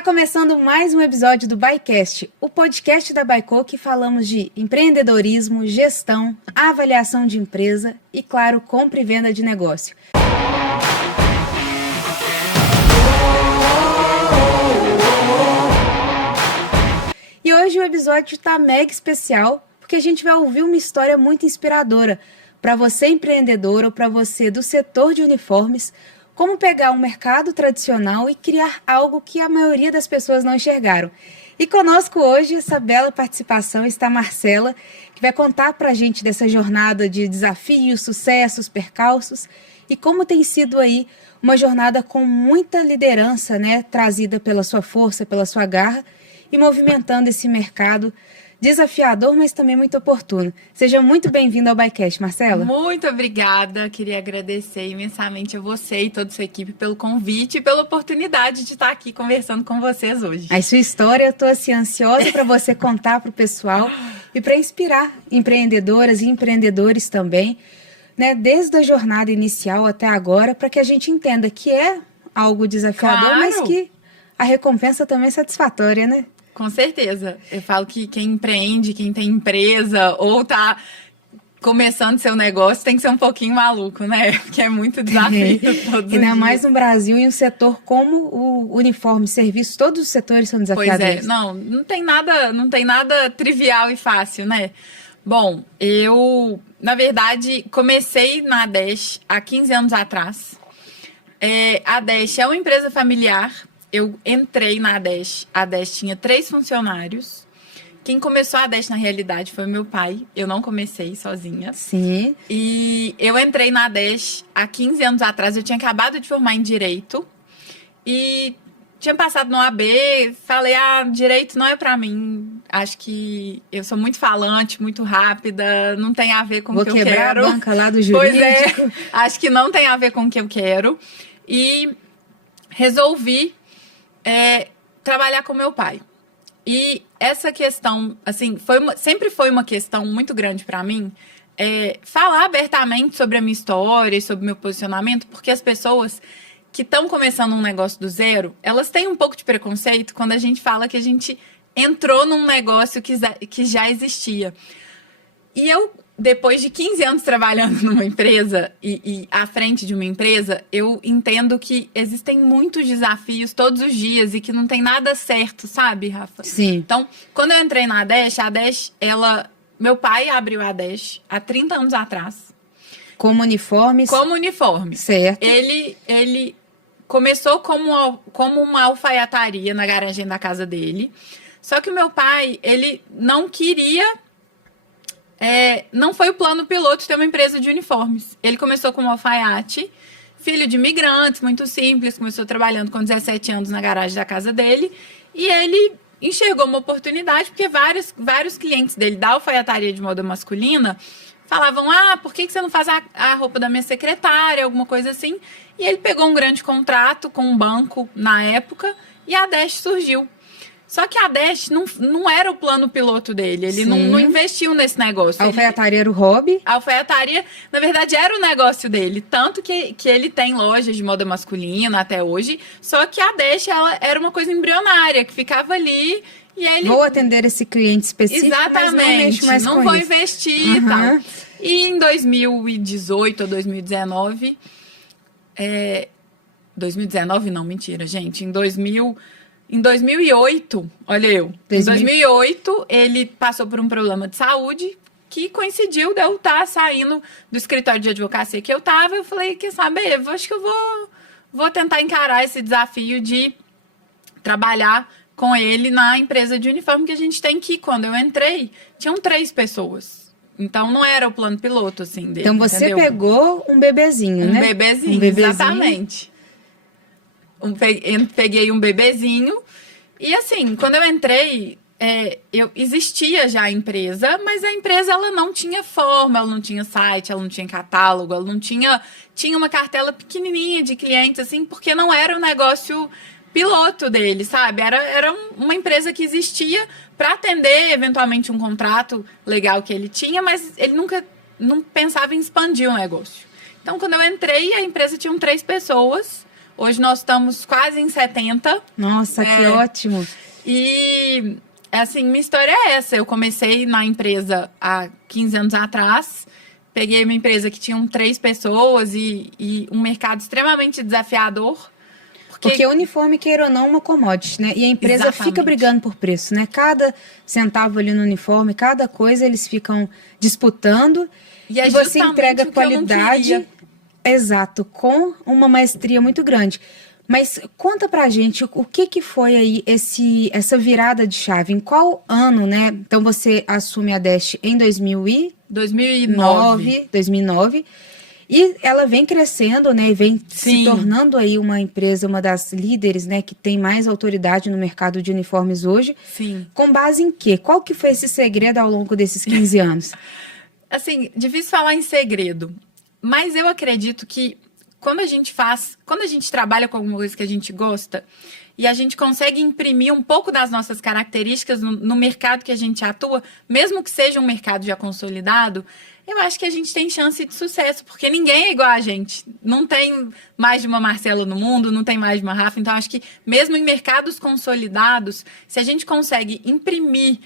Tá começando mais um episódio do BaiCast, o podcast da Baico que falamos de empreendedorismo, gestão, avaliação de empresa e, claro, compra e venda de negócio. E hoje o episódio tá mega especial porque a gente vai ouvir uma história muito inspiradora para você empreendedor ou para você do setor de uniformes. Como pegar um mercado tradicional e criar algo que a maioria das pessoas não enxergaram. E conosco hoje, essa bela participação, está a Marcela, que vai contar para a gente dessa jornada de desafios, sucessos, percalços e como tem sido aí uma jornada com muita liderança, né, trazida pela sua força, pela sua garra e movimentando esse mercado desafiador, mas também muito oportuno. Seja muito bem-vindo ao BaiCast, Marcela. Muito obrigada. Queria agradecer imensamente a você e toda a sua equipe pelo convite e pela oportunidade de estar aqui conversando com vocês hoje. A sua história, eu estou assim, ansiosa para você contar para o pessoal e para inspirar empreendedoras e empreendedores também, né, desde a jornada inicial até agora, para que a gente entenda que é algo desafiador, Claro. Mas que a recompensa também é satisfatória, né? Com certeza. Eu falo que quem empreende, quem tem empresa ou tá começando seu negócio tem que ser um pouquinho maluco, né? Porque é muito desafio todos os Ainda dias. mais no Brasil, em um setor como o uniforme, serviço, todos os setores são desafiadores. Pois é, não tem nada trivial e fácil, né? Bom, eu, na verdade, comecei na Dash há 15 anos atrás. A Dash é uma empresa familiar. Eu entrei na Dash, a Dash tinha 3 funcionários. Quem começou a Dash, na realidade, foi meu pai. Eu não comecei sozinha. Sim. E eu entrei na Dash há 15 anos atrás. Eu tinha acabado de formar em Direito. E tinha passado no AB. Falei, Direito não é pra mim. Acho que eu sou muito falante, muito rápida. Não tem a ver com o que eu quero. Vou quebrar a banca lá do jurídico. Pois é, acho que não tem a ver com o que eu quero. E resolvi trabalhar com meu pai. E essa questão, assim, sempre foi uma questão muito grande para mim, falar abertamente sobre a minha história e sobre o meu posicionamento, porque as pessoas que estão começando um negócio do zero, elas têm um pouco de preconceito quando a gente fala que a gente entrou num negócio que já existia. E eu, depois de 15 anos trabalhando numa empresa e à frente de uma empresa, eu entendo que existem muitos desafios todos os dias e que não tem nada certo, sabe, Rafa? Sim. Então, quando eu entrei na Dash, meu pai abriu a Dash há 30 anos atrás. Como uniformes? Como uniforme. Certo. Ele começou como uma alfaiataria na garagem da casa dele. Só que o meu pai, ele não queria... não foi o plano piloto ter uma empresa de uniformes. Ele começou como alfaiate, filho de imigrantes, muito simples, começou trabalhando com 17 anos na garagem da casa dele, e ele enxergou uma oportunidade, porque vários clientes dele da alfaiataria de moda masculina falavam, por que você não faz a roupa da minha secretária, alguma coisa assim, e ele pegou um grande contrato com um banco na época, e a Dash surgiu. Só que a Dash não era o plano piloto dele. Ele não investiu nesse negócio. A alfaiataria era o hobby? A alfaiataria, na verdade, era o negócio dele. Tanto que ele tem lojas de moda masculina até hoje. Só que a Dash, ela era uma coisa embrionária, que ficava ali e ele... Vou atender esse cliente específico, exatamente, mas não vou investir e tal. E em 2018 ou 2019... 2019 não, mentira, gente. Em 2008, olha eu, em 2008 ele passou por um problema de saúde que coincidiu de eu estar saindo do escritório de advocacia que eu estava. Eu falei, quer saber, acho que eu vou tentar encarar esse desafio de trabalhar com ele na empresa de uniforme que a gente tem, que quando eu entrei, tinham 3 pessoas. Então, não era o plano piloto, assim, dele. Então, você entendeu? Pegou um bebezinho, né? Um bebezinho, exatamente. Peguei um bebezinho e assim, quando eu entrei, existia já a empresa, mas a empresa ela não tinha forma, ela não tinha site, ela não tinha catálogo, ela não tinha uma cartela pequenininha de clientes, assim, porque não era o negócio piloto dele, sabe? Era uma empresa que existia para atender eventualmente um contrato legal que ele tinha, mas ele nunca não pensava em expandir o negócio. Então, quando eu entrei, a empresa tinha 3 pessoas. Hoje nós estamos quase em 70. Nossa, que ótimo. E, assim, minha história é essa. Eu comecei na empresa há 15 anos atrás. Peguei uma empresa que tinha 3 pessoas e um mercado extremamente desafiador. Porque o uniforme, queira ou não, é uma commodity, né? E a empresa Exatamente. fica brigando por preço, né? Cada centavo ali no uniforme, cada coisa, eles ficam disputando. E é você justamente entrega o que eu não qualidade, queria. exato, com uma maestria muito grande. Mas conta pra gente o que foi aí essa virada de chave. Em qual ano, né? Então você assume a Dash em 2009. 2009. E ela vem crescendo, né? E vem se Sim. tornando aí uma empresa, uma das líderes, né? Que tem mais autoridade no mercado de uniformes hoje. Sim. Com base em quê? Qual que foi esse segredo ao longo desses 15 anos? Assim, difícil falar em segredo. Mas eu acredito que quando a gente trabalha com alguma coisa que a gente gosta e a gente consegue imprimir um pouco das nossas características no mercado que a gente atua, mesmo que seja um mercado já consolidado, eu acho que a gente tem chance de sucesso, porque ninguém é igual a gente. Não tem mais de uma Marcela no mundo, não tem mais de uma Rafa. Então, acho que mesmo em mercados consolidados, se a gente consegue imprimir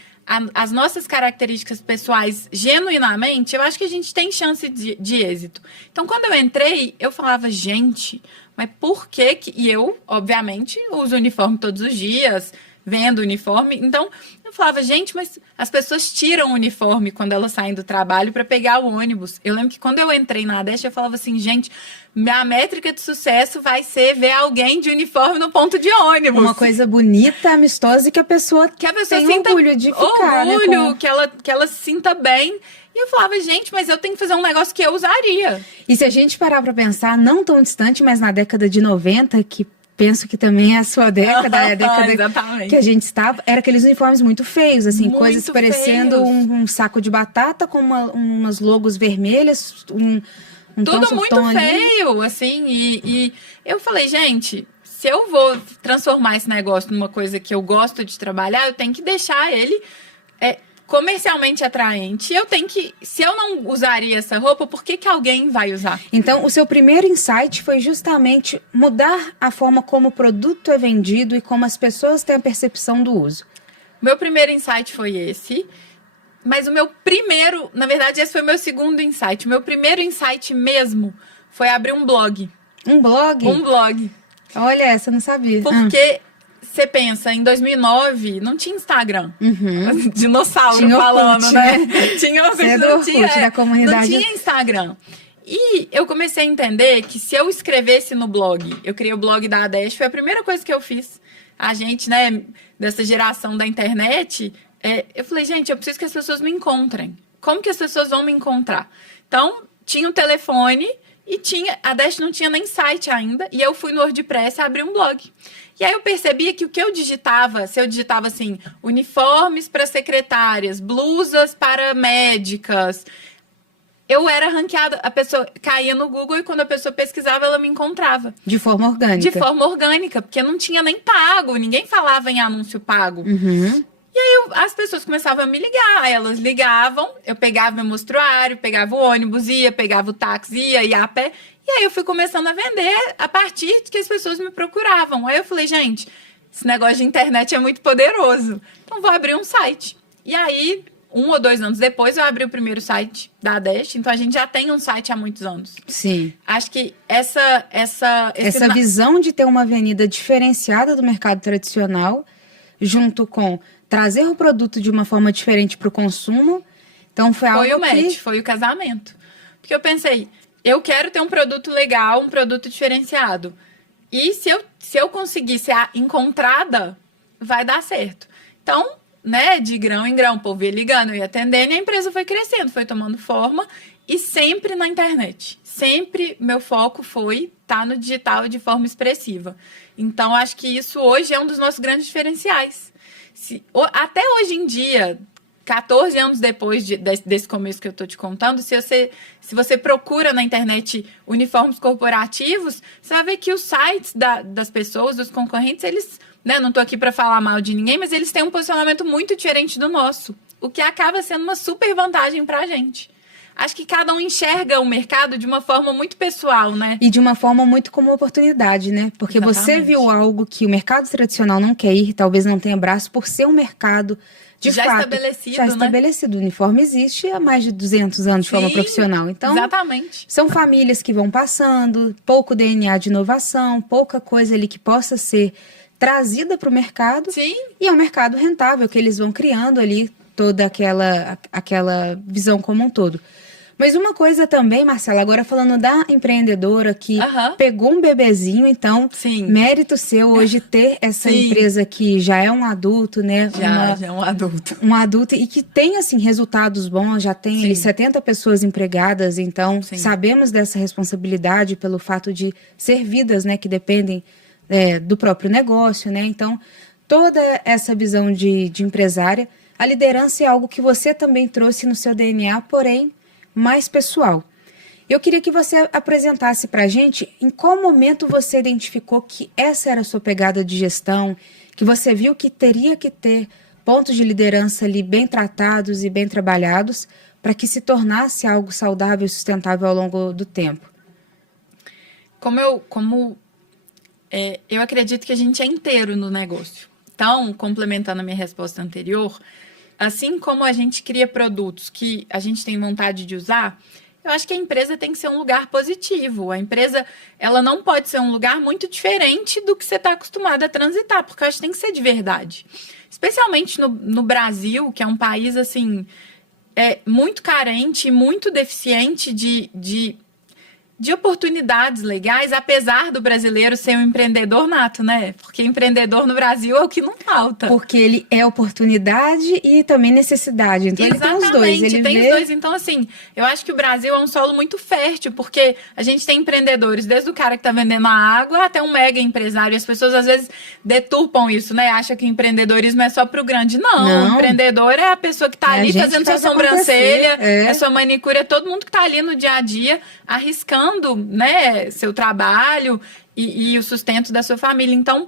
as nossas características pessoais genuinamente, eu acho que a gente tem chance de êxito. Então, quando eu entrei, eu falava, gente, mas por que que... E eu, obviamente, uso uniforme todos os dias, vendo uniforme. Então, eu falava, gente, mas as pessoas tiram o uniforme quando elas saem do trabalho para pegar o ônibus. Eu lembro que quando eu entrei na Dash, eu falava assim, gente, minha métrica de sucesso vai ser ver alguém de uniforme no ponto de ônibus. Uma coisa bonita, amistosa e que a pessoa tem sinta orgulho de ficar, orgulho, né? que ela se sinta bem. E eu falava, gente, mas eu tenho que fazer um negócio que eu usaria. E se a gente parar para pensar, não tão distante, mas na década de 90, que penso que também é a sua década, é a década Exatamente. que a gente estava, era aqueles uniformes muito feios, assim, Muito coisas parecendo feios. um saco de batata com umas logos vermelhas, Tudo muito feio, assim, e eu falei, gente, se eu vou transformar esse negócio numa coisa que eu gosto de trabalhar, eu tenho que deixar ele comercialmente atraente. Eu tenho que, se eu não usaria essa roupa, por que alguém vai usar? Então, o seu primeiro insight foi justamente mudar a forma como o produto é vendido e como as pessoas têm a percepção do uso. Meu primeiro insight foi esse. Mas o meu primeiro, na verdade, esse foi o meu segundo insight. O meu primeiro insight mesmo foi abrir um blog. Um blog? Um blog. Olha, essa eu não sabia. Porque você pensa, em 2009 não tinha Instagram. Uhum. Dinossauro tinha falando, Orkut, né? né? Tinha Você do Orkut, da comunidade. Não tinha Instagram. E eu comecei a entender que se eu escrevesse no blog, eu criei o blog da Dash, foi a primeira coisa que eu fiz. A gente, né, dessa geração da internet, eu falei, gente, eu preciso que as pessoas me encontrem. Como que as pessoas vão me encontrar? Então, tinha um telefone e a Dash não tinha nem site ainda, e eu fui no WordPress e abri um blog. E aí eu percebia que o que eu digitava, se eu digitava assim, uniformes para secretárias, blusas para médicas, eu era ranqueada, a pessoa caía no Google e quando a pessoa pesquisava, ela me encontrava. De forma orgânica. De forma orgânica, porque não tinha nem pago, ninguém falava em anúncio pago. Uhum. E aí as pessoas começavam a me ligar, aí elas ligavam, eu pegava meu mostruário, pegava o ônibus, pegava o táxi, ia a pé. E aí eu fui começando a vender a partir de que as pessoas me procuravam. Aí eu falei, gente, esse negócio de internet é muito poderoso, então vou abrir um site. E aí, 1 ou 2 anos depois, eu abri o primeiro site da Dash, então a gente já tem um site há muitos anos. Sim. Acho que essa visão de ter uma avenida diferenciada do mercado tradicional, junto com trazer o produto de uma forma diferente para o consumo, então foi algo o match, foi o casamento. Porque eu pensei, eu quero ter um produto legal, um produto diferenciado. E se eu conseguir ser a encontrada, vai dar certo. Então, né, de grão em grão, o povo ia ligando, eu ia atendendo, e a empresa foi crescendo, foi tomando forma, e sempre na internet. Sempre meu foco foi estar no digital de forma expressiva. Então, acho que isso hoje é um dos nossos grandes diferenciais. Até hoje em dia, 14 anos depois desse começo que eu estou te contando, se você procura na internet uniformes corporativos, você vai ver que os sites das pessoas, dos concorrentes, eles, né, não estou aqui para falar mal de ninguém, mas eles têm um posicionamento muito diferente do nosso, o que acaba sendo uma super vantagem para a gente. acho que cada um enxerga o mercado de uma forma muito pessoal, né? E de uma forma muito como oportunidade, né? Porque você Exatamente. viu algo que o mercado tradicional não quer ir, talvez não tenha braço, por ser um mercado de Já fato estabelecido, já né? estabelecido. O uniforme existe há mais de 200 anos de forma Sim, profissional. Então, exatamente. são famílias que vão passando, pouco DNA de inovação, pouca coisa ali que possa ser trazida para o mercado. Sim. E é um mercado rentável que eles vão criando ali toda aquela visão como um todo. Mas uma coisa também, Marcela, agora falando da empreendedora que pegou um bebezinho, então, Sim. mérito seu hoje ter essa Sim. empresa que já é um adulto, né? Já é um adulto. Um adulto e que tem, assim, resultados bons, já tem ali 70 pessoas empregadas, então sabemos dessa responsabilidade pelo fato de ser vidas, né, que dependem do próprio negócio, né? Então, toda essa visão de empresária, a liderança é algo que você também trouxe no seu DNA, porém, mais pessoal. Eu queria que você apresentasse para a gente em qual momento você identificou que essa era a sua pegada de gestão, que você viu que teria que ter pontos de liderança ali bem tratados e bem trabalhados para que se tornasse algo saudável e sustentável ao longo do tempo. Eu acredito que a gente é inteiro no negócio. Então, complementando a minha resposta anterior, assim como a gente cria produtos que a gente tem vontade de usar, eu acho que a empresa tem que ser um lugar positivo. A empresa, ela não pode ser um lugar muito diferente do que você está acostumado a transitar, porque eu acho que tem que ser de verdade. Especialmente no Brasil, que é um país, assim, muito carente, muito deficiente de oportunidades legais, apesar do brasileiro ser um empreendedor nato, né? Porque empreendedor no Brasil é o que não falta. Porque ele é oportunidade e também necessidade. Então, exatamente, ele tem os dois. Ele tem os dois. Então, assim, eu acho que o Brasil é um solo muito fértil, porque a gente tem empreendedores, desde o cara que tá vendendo a água até um mega empresário. E as pessoas, às vezes, deturpam isso, né? Acham que empreendedorismo é só pro grande. Não. O empreendedor é a pessoa que tá ali fazendo sua sobrancelha, sua manicure, é todo mundo que tá ali no dia a dia, arriscando, né, seu trabalho e o sustento da sua família. Então,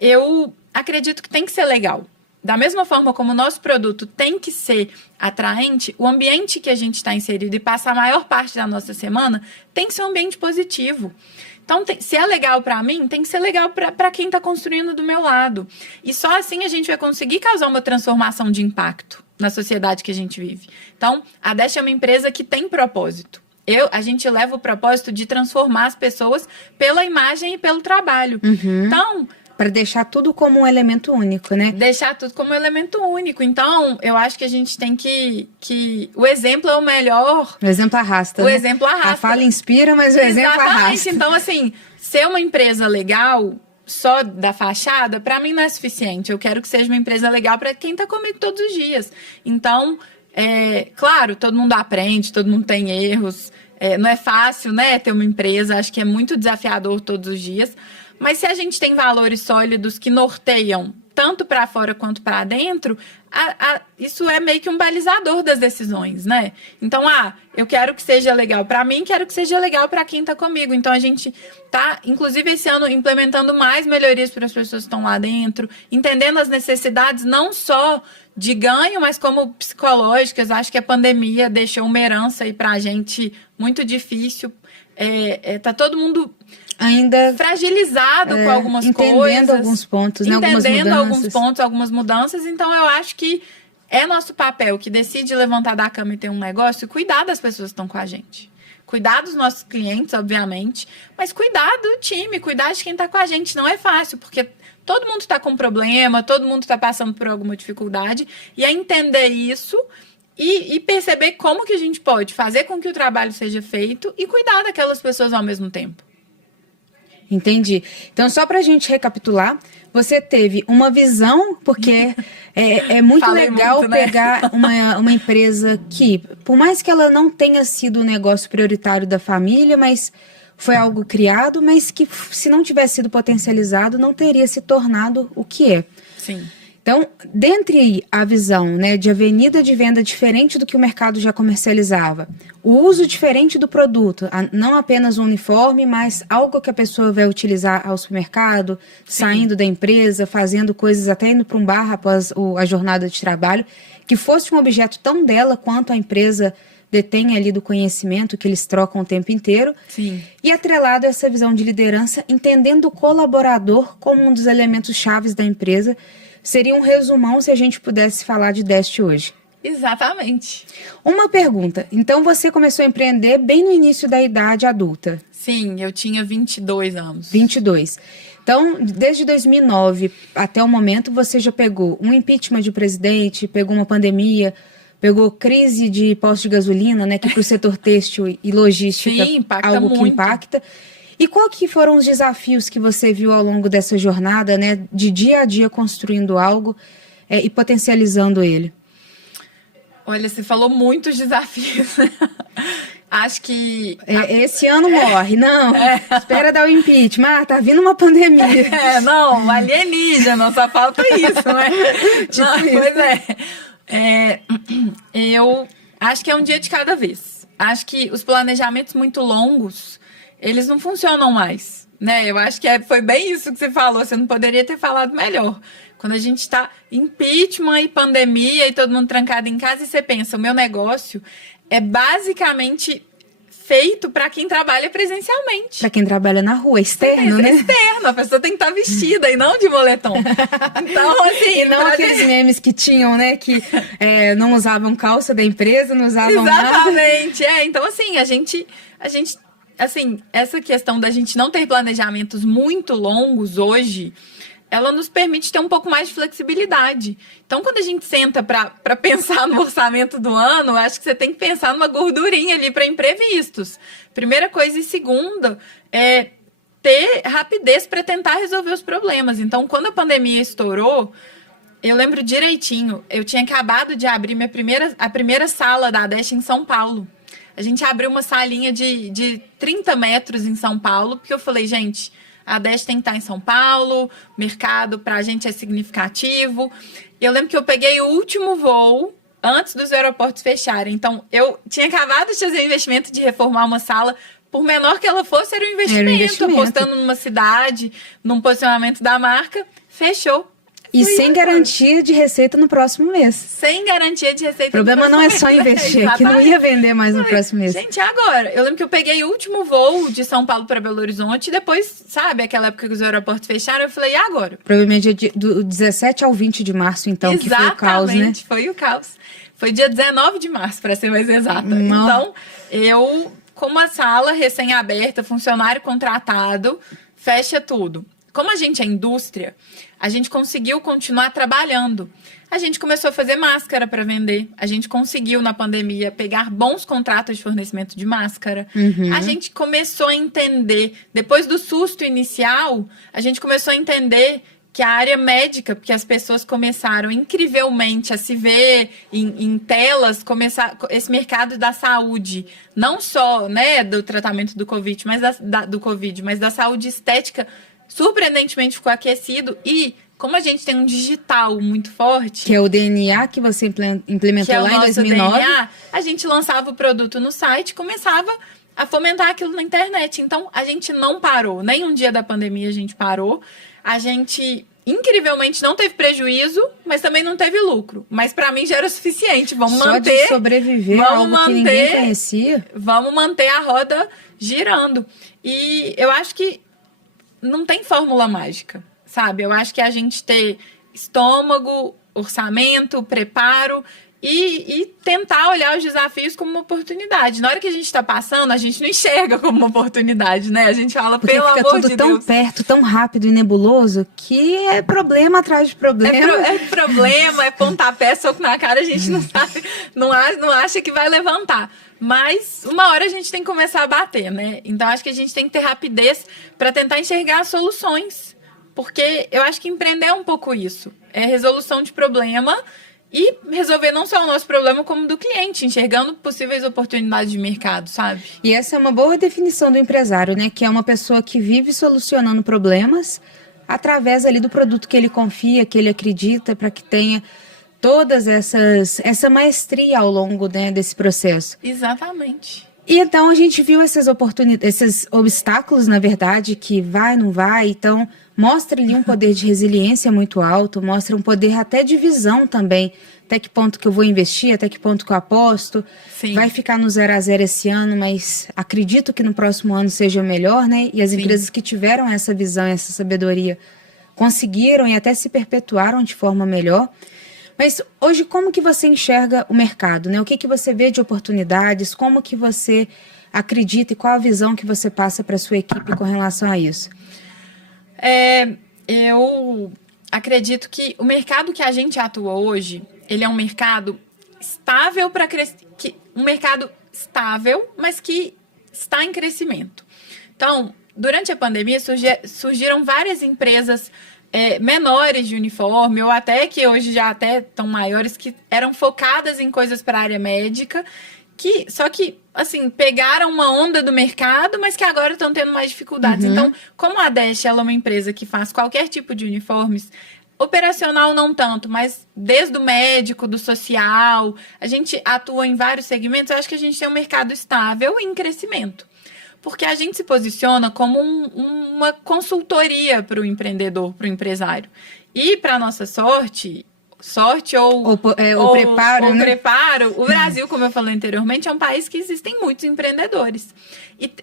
eu acredito que tem que ser legal. Da mesma forma como o nosso produto tem que ser atraente, o ambiente que a gente está inserido e passa a maior parte da nossa semana tem que ser um ambiente positivo. Então, se é legal para mim, tem que ser legal para quem está construindo do meu lado. E só assim a gente vai conseguir causar uma transformação de impacto na sociedade que a gente vive. Então, a Dash é uma empresa que tem propósito. A gente leva o propósito de transformar as pessoas pela imagem e pelo trabalho. Então, para deixar tudo como um elemento único, né? Deixar tudo como um elemento único. Então, eu acho que a gente tem que o exemplo é o melhor. O exemplo arrasta. O exemplo arrasta. A fala inspira, mas o exemplo arrasta. Então, assim, ser uma empresa legal só da fachada, para mim não é suficiente. Eu quero que seja uma empresa legal para quem está comigo todos os dias. Então, claro, todo mundo aprende, todo mundo tem erros. Não é fácil, né, ter uma empresa. Acho que é muito desafiador todos os dias. Mas se a gente tem valores sólidos que norteiam tanto para fora quanto para dentro, isso é meio que um balizador das decisões, né? Então, eu quero que seja legal para mim, quero que seja legal para quem está comigo. Então, a gente tá, inclusive, esse ano implementando mais melhorias para as pessoas que estão lá dentro, entendendo as necessidades não só de ganho, mas como psicológicas. Acho que a pandemia deixou uma herança aí para a gente muito difícil. Tá todo mundo ainda fragilizado com algumas entendendo coisas. Entendendo alguns pontos, né? Entendendo alguns pontos, algumas mudanças. Então, eu acho que é nosso papel, que decide levantar da cama e ter um negócio, cuidar das pessoas que estão com a gente. Cuidar dos nossos clientes, obviamente, mas cuidar do time, cuidar de quem está com a gente. Não é fácil, porque todo mundo está com problema, todo mundo está passando por alguma dificuldade. E é entender isso e perceber como que a gente pode fazer com que o trabalho seja feito e cuidar daquelas pessoas ao mesmo tempo. Entendi. Então, só para a gente recapitular, você teve uma visão, porque é muito legal muito, né? Pegar uma empresa que, por mais que ela não tenha sido o negócio prioritário da família, mas foi algo criado, mas que se não tivesse sido potencializado, não teria se tornado o que é. Sim. Então, dentre a visão, né, de avenida de venda diferente do que o mercado já comercializava, o uso diferente do produto, não apenas um uniforme, mas algo que a pessoa vai utilizar ao supermercado, saindo da empresa, fazendo coisas, até indo para um bar após a jornada de trabalho, que fosse um objeto tão dela quanto a empresa detêm ali do conhecimento, que eles trocam o tempo inteiro. Sim. E atrelado a essa visão de liderança, entendendo o colaborador como um dos elementos chaves da empresa. Seria um resumão se a gente pudesse falar de Dest hoje. Exatamente. Uma pergunta. Então, você começou a empreender bem no início da idade adulta? Sim, eu tinha 22 anos. 22. Então, desde 2009 até o momento, você já pegou um impeachment de presidente, pegou uma pandemia, pegou crise de posto de gasolina, né, que para o setor têxtil e logística Sim, impacta algo muito. que impacta. E qual que foram os desafios que você viu ao longo dessa jornada, né, de dia a dia construindo algo e potencializando ele? Olha, você falou muitos desafios. Acho que... Esse ano morre, não, espera dar o impeachment, tá vindo uma pandemia. Não, alienígena, só falta isso, né? Tipo isso. Pois eu acho que é um dia de cada vez. Acho que os planejamentos muito longos, eles não funcionam mais, né? Eu acho que foi bem isso que você falou, você não poderia ter falado melhor. Quando a gente está impeachment e pandemia e todo mundo trancado em casa e você pensa, o meu negócio é basicamente feito para quem trabalha presencialmente. Para quem trabalha na rua, externo, né? Externo, a pessoa tem que estar vestida e não de moletom. Então, assim... E não aqueles memes que tinham, né? Que não usavam calça da empresa, não usavam Exatamente. nada. Então, assim, a gente... Assim, essa questão da gente não ter planejamentos muito longos hoje... ela nos permite ter um pouco mais de flexibilidade. Então, quando a gente senta para pensar no orçamento do ano, acho que você tem que pensar numa gordurinha ali para imprevistos. Primeira coisa. E segunda, é ter rapidez para tentar resolver os problemas. Então, quando a pandemia estourou, eu lembro direitinho, eu tinha acabado de abrir a primeira sala da Dest em São Paulo. A gente abriu uma salinha de 30 metros em São Paulo, porque eu falei, gente... a Dest tem que estar em São Paulo, mercado para a gente é significativo. Eu lembro que eu peguei o último voo antes dos aeroportos fecharem. Então, eu tinha acabado de fazer o investimento de reformar uma sala, por menor que ela fosse, era um investimento. Apostando numa cidade, num posicionamento da marca, fechou. E sem garantia de receita no próximo mês. Sem garantia de receita. O problema não é só investir, que não ia vender mais no próximo mês. Gente, agora, eu lembro que eu peguei o último voo de São Paulo para Belo Horizonte, e depois, sabe, aquela época que os aeroportos fecharam, eu falei, e agora? Provavelmente do 17 ao 20 de março, então, exatamente, que foi o caos, né? Foi o caos. Foi dia 19 de março, para ser mais exata. Não. Então, eu, com uma sala recém-aberta, funcionário contratado, fecha tudo. Como a gente é indústria, a gente conseguiu continuar trabalhando. A gente começou a fazer máscara para vender. A gente conseguiu, na pandemia, pegar bons contratos de fornecimento de máscara. A gente começou a entender, depois do susto inicial, a gente começou a entender que a área médica, porque as pessoas começaram incrivelmente a se ver em telas, esse mercado da saúde, não só, né, do tratamento do Covid, mas da saúde estética, surpreendentemente ficou aquecido. E como a gente tem um digital muito forte... que é o DNA que você implementou lá em 2009. DNA, a gente lançava o produto no site, começava a fomentar aquilo na internet. Então, a gente não parou. Nem um dia da pandemia a gente parou. A gente, incrivelmente, não teve prejuízo, mas também não teve lucro. Mas para mim já era suficiente. Vamos manter... Só de sobreviver algo que ninguém conhecia. Vamos manter a roda girando. E eu acho que não tem fórmula mágica, sabe? Eu acho que a gente ter estômago, orçamento, preparo e tentar olhar os desafios como uma oportunidade. Na hora que a gente está passando, a gente não enxerga como uma oportunidade, né? A gente fala, porque pelo amor de Deus. Fica tudo tão perto, tão rápido e nebuloso, que é problema atrás de problema. É problema, é pontapé, soco na cara, a gente não sabe, não acha que vai levantar. Mas uma hora a gente tem que começar a bater, né? Então acho que a gente tem que ter rapidez para tentar enxergar soluções. Porque eu acho que empreender é um pouco isso. É resolução de problema e resolver não só o nosso problema, como do cliente, enxergando possíveis oportunidades de mercado, sabe? E essa é uma boa definição do empresário, né? Que é uma pessoa que vive solucionando problemas através ali do produto que ele confia, que ele acredita, para que tenha todas essa maestria ao longo, né, desse processo. Exatamente. E então a gente viu essas oportunidades, esses obstáculos, na verdade, que vai, não vai. Então, mostra ali um poder de resiliência muito alto, mostra um poder até de visão também. Até que ponto que eu vou investir, até que ponto que eu aposto. Sim. Vai ficar no 0 a 0 esse ano, mas acredito que no próximo ano seja melhor, né? E as Sim. empresas que tiveram essa visão, essa sabedoria, conseguiram e até se perpetuaram de forma melhor. Mas hoje, como que você enxerga o mercado, né? O que você vê de oportunidades? Como que você acredita e qual a visão que você passa para a sua equipe com relação a isso? Eu acredito que o mercado que a gente atua hoje, ele é um mercado estável para crescer, um mercado estável, mas que está em crescimento. Então, durante a pandemia, surgiram várias empresas menores de uniforme, ou até que hoje já até estão maiores, que eram focadas em coisas para a área médica, só que, assim, pegaram uma onda do mercado, mas que agora estão tendo mais dificuldades. Então, como a Dash ela é uma empresa que faz qualquer tipo de uniformes, operacional não tanto, mas desde o médico, do social, a gente atua em vários segmentos, eu acho que a gente tem um mercado estável e em crescimento. Porque a gente se posiciona como uma consultoria para o empreendedor, para o empresário. E, para nossa sorte ou preparo, né? preparo, o Brasil, como eu falei anteriormente, é um país que existem muitos empreendedores.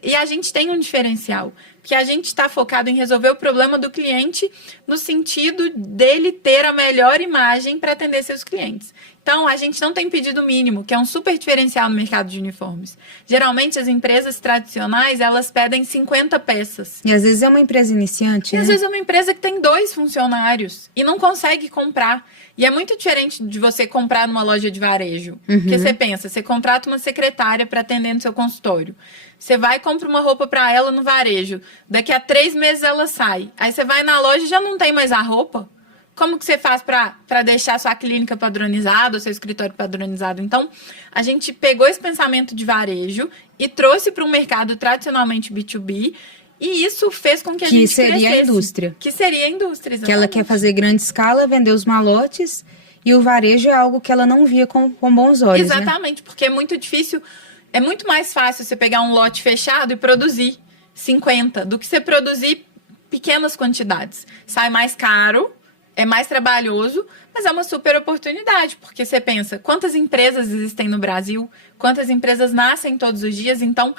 E a gente tem um diferencial, que a gente está focado em resolver o problema do cliente no sentido dele ter a melhor imagem para atender seus clientes. Então, a gente não tem pedido mínimo, que é um super diferencial no mercado de uniformes. Geralmente, as empresas tradicionais, elas pedem 50 peças. E às vezes é uma empresa iniciante, né? Às vezes é uma empresa que tem 2 funcionários e não consegue comprar. E é muito diferente de você comprar numa loja de varejo. Porque você pensa, você contrata uma secretária para atender no seu consultório. Você vai e compra uma roupa para ela no varejo. Daqui a 3 meses ela sai. Aí você vai na loja e já não tem mais a roupa. Como que você faz para deixar sua clínica padronizada, o seu escritório padronizado? Então, a gente pegou esse pensamento de varejo e trouxe para um mercado tradicionalmente B2B, e isso fez com que a gente crescesse. Que seria a indústria. Que seria a indústria, exatamente. Que ela quer fazer grande escala, vender os malotes, e o varejo é algo que ela não via com bons olhos, exatamente, né? Porque é muito difícil, é muito mais fácil você pegar um lote fechado e produzir 50 do que você produzir pequenas quantidades. Sai mais caro, é mais trabalhoso, mas é uma super oportunidade, porque você pensa, quantas empresas existem no Brasil, quantas empresas nascem todos os dias, então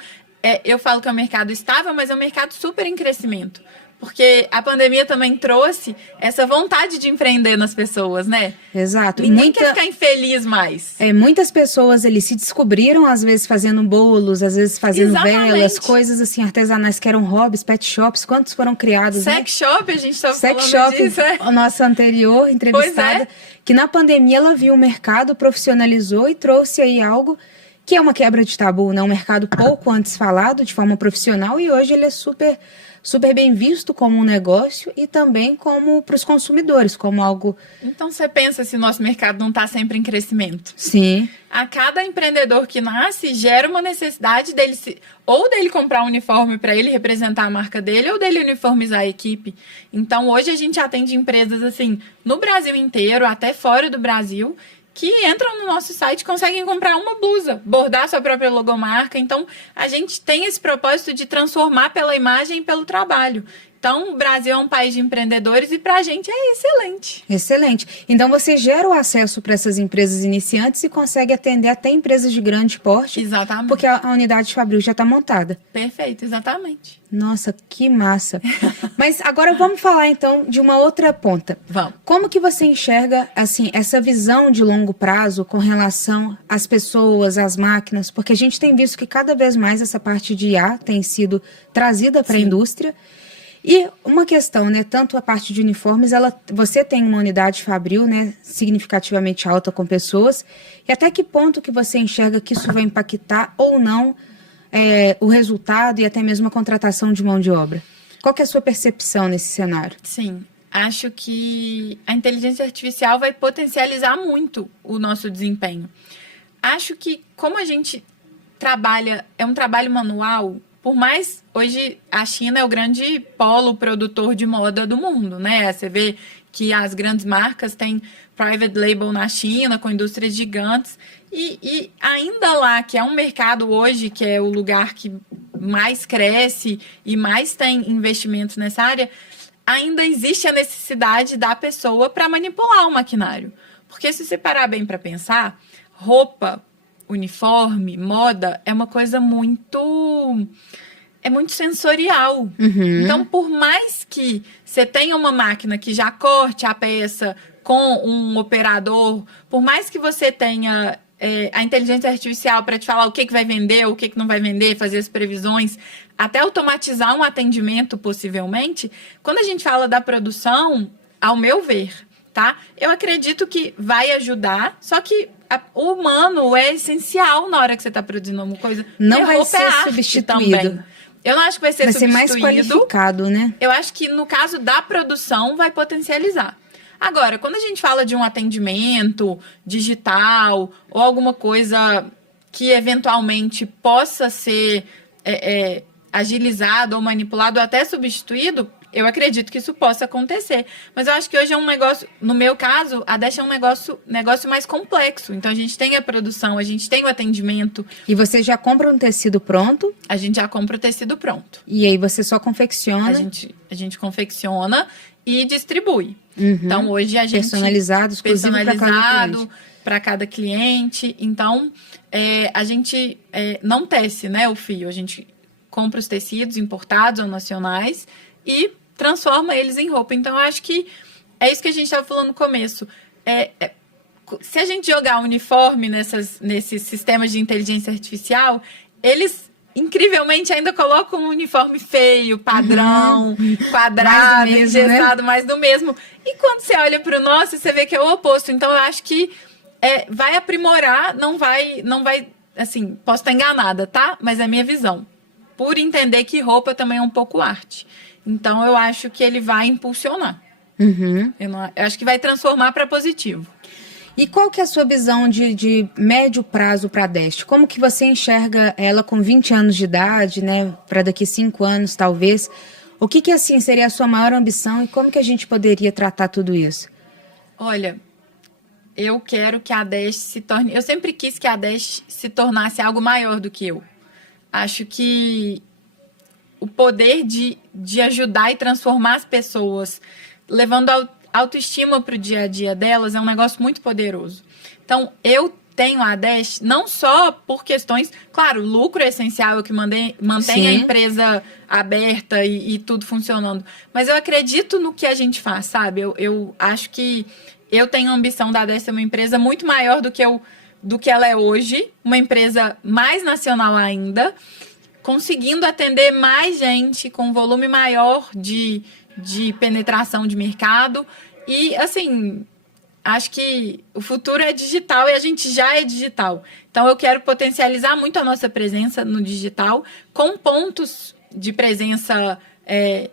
eu falo que é um mercado estável, mas é um mercado super em crescimento, porque a pandemia também trouxe essa vontade de empreender nas pessoas, né? Exato. Ninguém quer ficar infeliz mais. Muitas pessoas eles se descobriram, às vezes fazendo bolos, às vezes fazendo velas, coisas assim artesanais que eram hobbies, pet shops, quantos foram criados, Sex shop, a gente estava falando disso. Sex shop, a nossa anterior entrevistada, que na pandemia ela viu o mercado, profissionalizou e trouxe aí algo que é uma quebra de tabu, né? Um mercado pouco antes falado de forma profissional, e hoje ele é super bem visto como um negócio e também como para os consumidores, como algo... Então você pensa se o nosso mercado não está sempre em crescimento. Sim. A cada empreendedor que nasce gera uma necessidade dele ou dele comprar um uniforme para ele representar a marca dele, ou dele uniformizar a equipe. Então hoje a gente atende empresas assim no Brasil inteiro, até fora do Brasil, que entram no nosso site e conseguem comprar uma blusa, bordar sua própria logomarca. Então, a gente tem esse propósito de transformar pela imagem e pelo trabalho. Então, o Brasil é um país de empreendedores e para a gente é excelente. Excelente. Então, você gera o acesso para essas empresas iniciantes e consegue atender até empresas de grande porte. Exatamente. Porque a unidade Fabril já está montada. Perfeito, exatamente. Nossa, que massa. Mas agora vamos falar, então, de uma outra ponta. Vamos. Como que você enxerga, assim, essa visão de longo prazo com relação às pessoas, às máquinas? Porque a gente tem visto que cada vez mais essa parte de IA tem sido trazida para a indústria. E uma questão, né, tanto a parte de uniformes, você tem uma unidade Fabril, né, significativamente alta com pessoas, e até que ponto que você enxerga que isso vai impactar ou não o resultado e até mesmo a contratação de mão de obra? Qual que é a sua percepção nesse cenário? Sim, acho que a inteligência artificial vai potencializar muito o nosso desempenho. Acho que como a gente trabalha, é um trabalho manual, por mais, hoje a China é o grande polo produtor de moda do mundo, né? Você vê que as grandes marcas têm private label na China, com indústrias gigantes, e ainda lá, que é um mercado hoje, que é o lugar que mais cresce e mais tem investimentos nessa área, ainda existe a necessidade da pessoa para manipular o maquinário. Porque se você parar bem para pensar, roupa, uniforme, moda é uma coisa muito sensorial. Então, por mais que você tenha uma máquina que já corte a peça com um operador, por mais que você tenha a inteligência artificial para te falar o que vai vender, o que não vai vender, fazer as previsões, até automatizar um atendimento, possivelmente, quando a gente fala da produção, ao meu ver, tá? Eu acredito que vai ajudar, só que o humano é essencial na hora que você está produzindo alguma coisa. Não vai ser substituído. Também. Eu não acho que vai ser substituído. Vai ser mais qualificado, né? Eu acho que no caso da produção vai potencializar. Agora, quando a gente fala de um atendimento digital ou alguma coisa que eventualmente possa ser agilizado ou manipulado ou até substituído, eu acredito que isso possa acontecer. Mas eu acho que hoje é um negócio, no meu caso, a Dash é um negócio mais complexo. Então, a gente tem a produção, a gente tem o atendimento. E você já compra um tecido pronto? A gente já compra o tecido pronto. E aí você só confecciona? A gente confecciona e distribui. Então, hoje a gente... Personalizado, exclusivo para cada cliente. Então, a gente não tece, né, o fio. A gente compra os tecidos importados ou nacionais e transforma eles em roupa. Então, eu acho que é isso que a gente estava falando no começo. Se a gente jogar uniforme nesses sistemas de inteligência artificial, eles incrivelmente ainda colocam um uniforme feio, padrão, quadrado, engessado, mais do mesmo. E quando você olha para o nosso, você vê que é o oposto. Então, eu acho que vai aprimorar, não vai, assim, posso estar enganada, tá? Mas é a minha visão. Por entender que roupa também é um pouco arte. Então, eu acho que ele vai impulsionar. Eu acho que vai transformar para positivo. E qual que é a sua visão de médio prazo para a Dash? Como que você enxerga ela com 20 anos de idade, né? Para daqui 5 anos, talvez. O que assim, seria a sua maior ambição e como que a gente poderia tratar tudo isso? Olha, eu quero que a Dash se torne... Eu sempre quis que a Dash se tornasse algo maior do que eu. Acho que o poder de ajudar e transformar as pessoas, levando autoestima para o dia a dia delas, é um negócio muito poderoso. Então, eu tenho a Dash não só por questões... Claro, o lucro é essencial, é o que mantém a empresa aberta e tudo funcionando. Mas eu acredito no que a gente faz, sabe? Eu acho que eu tenho a ambição da Dash ser uma empresa muito maior do que ela é hoje, uma empresa mais nacional ainda, conseguindo atender mais gente, com um volume maior de penetração de mercado. E, assim, acho que o futuro é digital e a gente já é digital. Então, eu quero potencializar muito a nossa presença no digital, com pontos de presença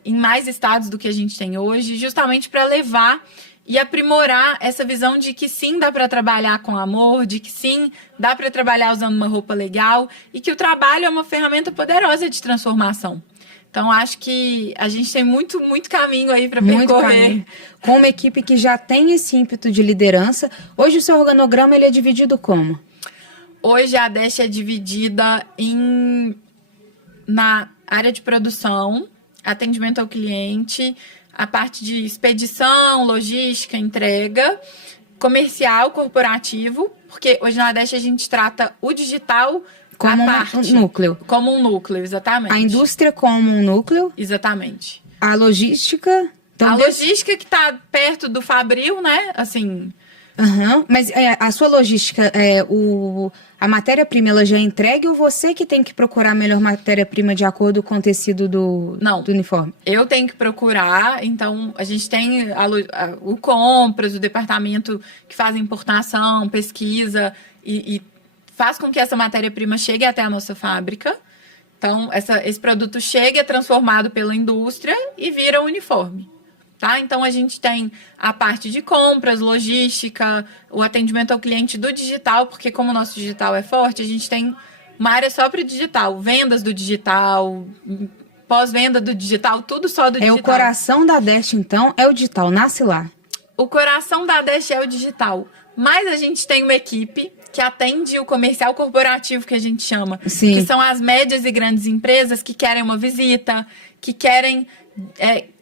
em mais estados do que a gente tem hoje, justamente para levar e aprimorar essa visão de que sim, dá para trabalhar com amor, de que sim, dá para trabalhar usando uma roupa legal e que o trabalho é uma ferramenta poderosa de transformação. Então, acho que a gente tem muito, muito caminho aí para percorrer. Com uma equipe que já tem esse ímpeto de liderança. Hoje o seu organograma ele é dividido como? Hoje a Dash é dividida na área de produção, atendimento ao cliente, a parte de expedição, logística, entrega, comercial, corporativo, porque hoje na Dash a gente trata o digital como um núcleo. Como um núcleo, exatamente. A indústria como um núcleo. Exatamente. A logística... logística que está perto do Fabril, né? Assim... Mas a sua logística, a matéria-prima, ela já é entregue ou você que tem que procurar a melhor matéria-prima de acordo com o tecido do uniforme? Eu tenho que procurar, então a gente tem o compras, o departamento que faz importação, pesquisa e faz com que essa matéria-prima chegue até a nossa fábrica. Então, esse produto chega, é transformado pela indústria e vira uniforme. Tá? Então, a gente tem a parte de compras, logística, o atendimento ao cliente do digital, porque como o nosso digital é forte, a gente tem uma área só para o digital, vendas do digital, pós-venda do digital, tudo só do digital. O coração da Dash, então, é o digital, nasce lá. O coração da Dash é o digital, mas a gente tem uma equipe que atende o comercial corporativo, que a gente chama, que são as médias e grandes empresas que querem uma visita, que querem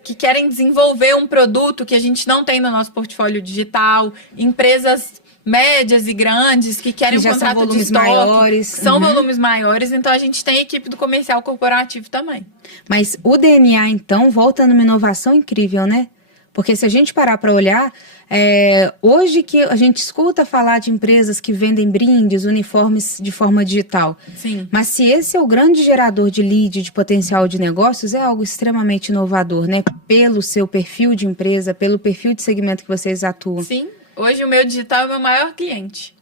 que querem desenvolver um produto que a gente não tem no nosso portfólio digital, empresas médias e grandes que querem Que já um são contrato de volumes estoque, maiores. são volumes maiores, então a gente tem equipe do comercial corporativo também. Mas o DNA, então, volta numa inovação incrível, né? Porque se a gente parar para olhar, hoje que a gente escuta falar de empresas que vendem brindes, uniformes de forma digital. Sim. Mas se esse é o grande gerador de lead, de potencial de negócios, é algo extremamente inovador, né? Pelo seu perfil de empresa, pelo perfil de segmento que vocês atuam. Sim, hoje o meu digital é o meu maior cliente.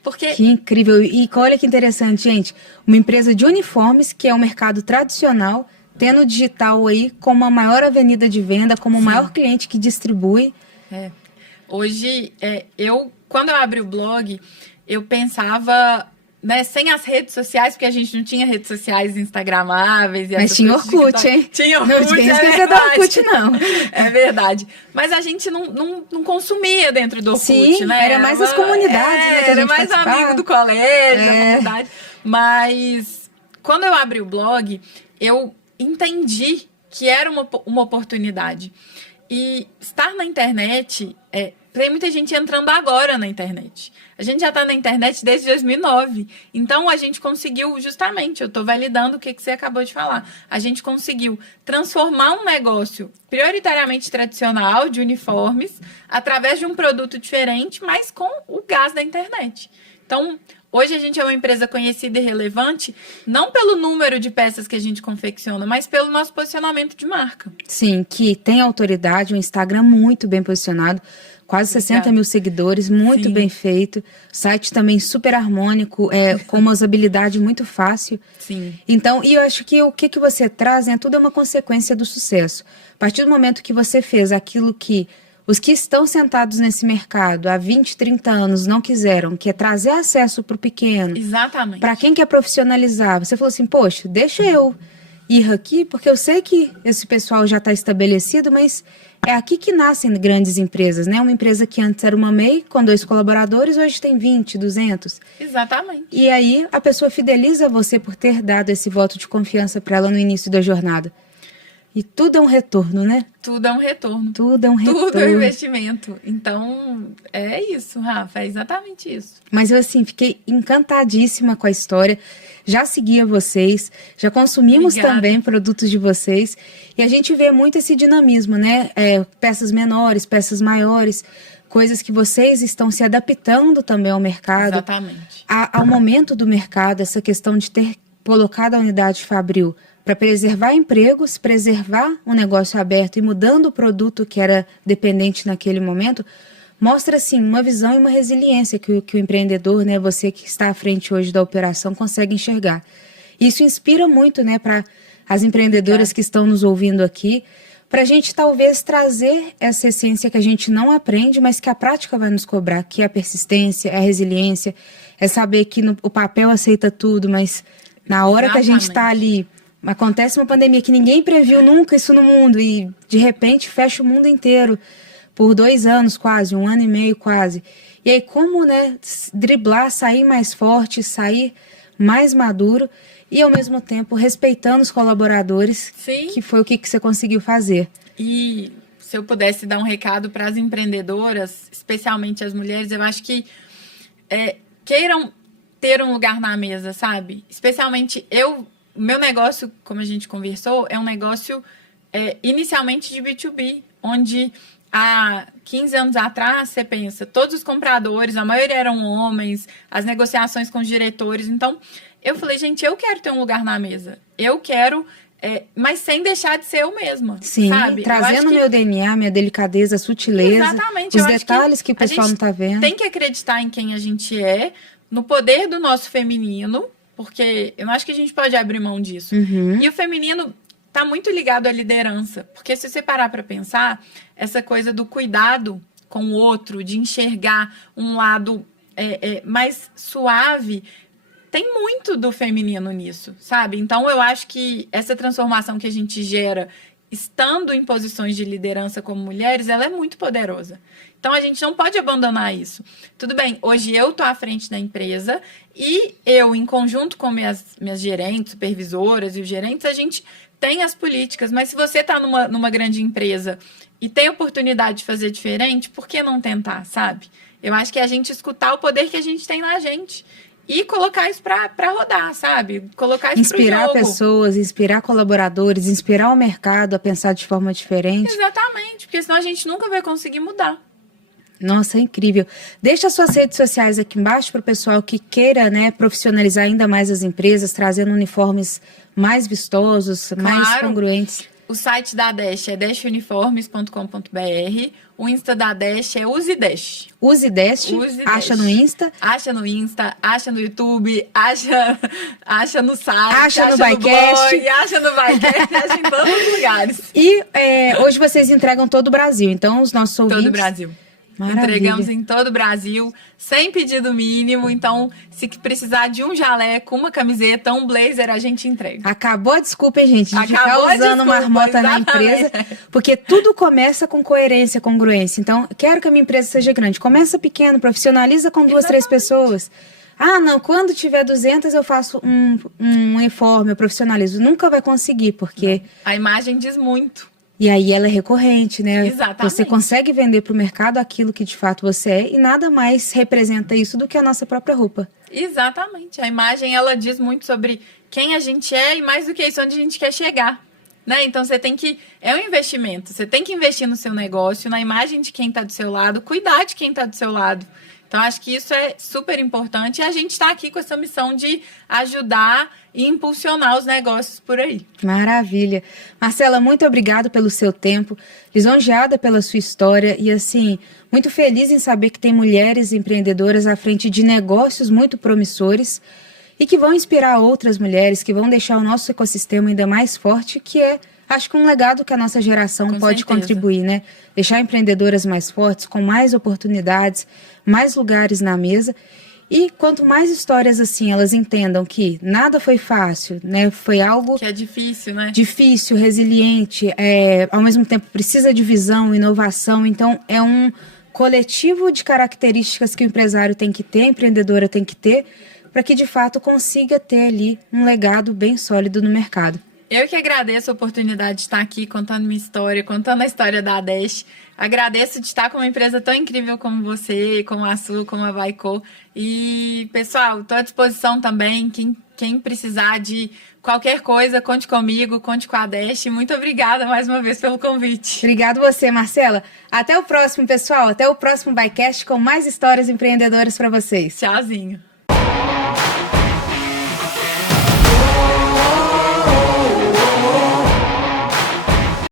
Porque... Que incrível. E olha que interessante, gente. Uma empresa de uniformes, que é um mercado tradicional, tendo o digital aí como a maior avenida de venda, como o maior cliente que distribui. Hoje, quando eu abri o blog, eu pensava, né, sem as redes sociais, porque a gente não tinha redes sociais instagramáveis. Mas tinha Orkut, hein? Tinha Orkut, não tinha esquecer do Orkut, não. É verdade. Mas a gente não consumia dentro do Orkut, Sim, né? Era mais as comunidades, né? Que era mais amigo do colégio, da comunidade. Mas quando eu abri o blog, eu entendi que era uma oportunidade. E estar na internet, tem muita gente entrando agora na internet. A gente já está na internet desde 2009. Então, a gente conseguiu, justamente, eu estou validando o que você acabou de falar. A gente conseguiu transformar um negócio prioritariamente tradicional, de uniformes, através de um produto diferente, mas com o gás da internet. Então, hoje a gente é uma empresa conhecida e relevante, não pelo número de peças que a gente confecciona, mas pelo nosso posicionamento de marca. Sim, que tem autoridade, um Instagram muito bem posicionado, quase 60 mil seguidores, muito bem feito. O site também super harmônico, com uma usabilidade muito fácil. Sim. Então, e eu acho que o que você traz, tudo é uma consequência do sucesso. A partir do momento que você fez aquilo que os que estão sentados nesse mercado há 20, 30 anos não quiseram, que é trazer acesso para o pequeno. Exatamente. Para quem quer profissionalizar. Você falou assim, poxa, deixa eu ir aqui, porque eu sei que esse pessoal já está estabelecido, mas é aqui que nascem grandes empresas, né? Uma empresa que antes era uma MEI, com 2 colaboradores, hoje tem 20, 200. Exatamente. E aí a pessoa fideliza você por ter dado esse voto de confiança para ela no início da jornada. E tudo é um retorno, né? Tudo é um retorno. Tudo é um retorno. Tudo é um investimento. Então, é isso, Rafa, é exatamente isso. Mas eu, assim, fiquei encantadíssima com a história. Já seguia vocês, já consumimos também produtos de vocês. E a gente vê muito esse dinamismo, né? Peças menores, peças maiores, coisas que vocês estão se adaptando também ao mercado. Exatamente. Ao momento do mercado, essa questão de ter colocado a unidade Fabril para preservar empregos, preservar um negócio aberto e mudando o produto que era dependente naquele momento, mostra, assim, uma visão e uma resiliência que o empreendedor, né, você que está à frente hoje da operação, consegue enxergar. Isso inspira muito, né, para as empreendedoras que estão nos ouvindo aqui, para a gente talvez trazer essa essência que a gente não aprende, mas que a prática vai nos cobrar, que é a persistência, é a resiliência, é saber que o papel aceita tudo, mas na hora que a gente está ali, acontece uma pandemia que ninguém previu nunca isso no mundo e de repente fecha o mundo inteiro por 2 anos quase, 1 ano e meio quase. E aí como, né, driblar, sair mais forte, sair mais maduro e ao mesmo tempo respeitando os colaboradores, Sim. Que foi o que você conseguiu fazer. E se eu pudesse dar um recado para as empreendedoras, especialmente as mulheres, eu acho que queiram ter um lugar na mesa, sabe? Especialmente meu negócio, como a gente conversou, é um negócio inicialmente de B2B, onde há 15 anos atrás, você pensa, todos os compradores, a maioria eram homens, as negociações com os diretores. Então, eu falei, gente, eu quero ter um lugar na mesa. Eu quero, mas sem deixar de ser eu mesma. Sim, sabe? trazendo o meu DNA, minha delicadeza, sutileza, exatamente, os detalhes que o pessoal não está vendo. Tem que acreditar em quem a gente é, no poder do nosso feminino, porque eu não acho que a gente pode abrir mão disso. Uhum. E o feminino está muito ligado à liderança, porque se você parar para pensar, essa coisa do cuidado com o outro, de enxergar um lado mais suave, tem muito do feminino nisso, sabe? Então, eu acho que essa transformação que a gente gera estando em posições de liderança como mulheres, ela é muito poderosa. Então, a gente não pode abandonar isso. Tudo bem, hoje eu estou à frente da empresa e eu, em conjunto com minhas gerentes, supervisoras e os gerentes, a gente tem as políticas, mas se você está numa grande empresa e tem oportunidade de fazer diferente, por que não tentar, sabe? Eu acho que é a gente escutar o poder que a gente tem na gente e colocar isso para rodar, sabe? Colocar isso Inspirar pro jogo. pessoas, inspirar colaboradores, inspirar o mercado a pensar de forma diferente. Exatamente, porque senão a gente nunca vai conseguir mudar. Nossa, é incrível. Deixa as suas redes sociais aqui embaixo para o pessoal que queira, né, profissionalizar ainda mais as empresas, trazendo uniformes mais vistosos, mais congruentes. O site da Dash é dashuniformes.com.br. O Insta da Dash é UseDash. UseDash, acha no Insta. Acha no Insta, acha no YouTube, acha no site, acha no blog, Bycast. acha no Bycast, acha em todos os lugares. E hoje vocês entregam todo o Brasil, então os nossos ouvintes... Todo o Brasil. Maravilha. Entregamos em todo o Brasil, sem pedido mínimo. Então, se precisar de um jaleco, uma camiseta, um blazer, a gente entrega. Acabou a desculpa, hein, gente, de ficar usando marmota na empresa. Porque tudo começa com coerência, congruência. Então, quero que a minha empresa seja grande. Começa pequeno, profissionaliza com 2, 3 pessoas. Ah, não, quando tiver 200 eu faço um uniforme, eu profissionalizo. Nunca vai conseguir, porque... A imagem diz muito. E aí ela é recorrente, né? Exatamente. Você consegue vender para o mercado aquilo que de fato você é e nada mais representa isso do que a nossa própria roupa. Exatamente. A imagem, ela diz muito sobre quem a gente é e mais do que isso, onde a gente quer chegar. Né? Então, você tem que... É um investimento. Você tem que investir no seu negócio, na imagem de quem está do seu lado, cuidar de quem está do seu lado. Então, acho que isso é super importante e a gente está aqui com essa missão de ajudar e impulsionar os negócios por aí. Maravilha. Marcela, muito obrigada pelo seu tempo, lisonjeada pela sua história e, assim, muito feliz em saber que tem mulheres empreendedoras à frente de negócios muito promissores e que vão inspirar outras mulheres, que vão deixar o nosso ecossistema ainda mais forte, que é, acho que um legado que a nossa geração pode contribuir, né? Deixar empreendedoras mais fortes, com mais oportunidades, mais lugares na mesa. E quanto mais histórias assim elas entendam que nada foi fácil, né? Foi algo que é difícil, né? Difícil, resiliente, ao mesmo tempo precisa de visão, inovação. Então é um coletivo de características que o empresário tem que ter, a empreendedora tem que ter, para que de fato consiga ter ali um legado bem sólido no mercado. Eu que agradeço a oportunidade de estar aqui contando minha história, contando a história da Dash. Agradeço de estar com uma empresa tão incrível como você, como a sua, como a Vaiko. E, pessoal, estou à disposição também. Quem precisar de qualquer coisa, conte comigo, conte com a Dash. Muito obrigada mais uma vez pelo convite. Obrigado você, Marcela. Até o próximo, pessoal. Até o próximo Bycast com mais histórias empreendedoras para vocês. Tchauzinho.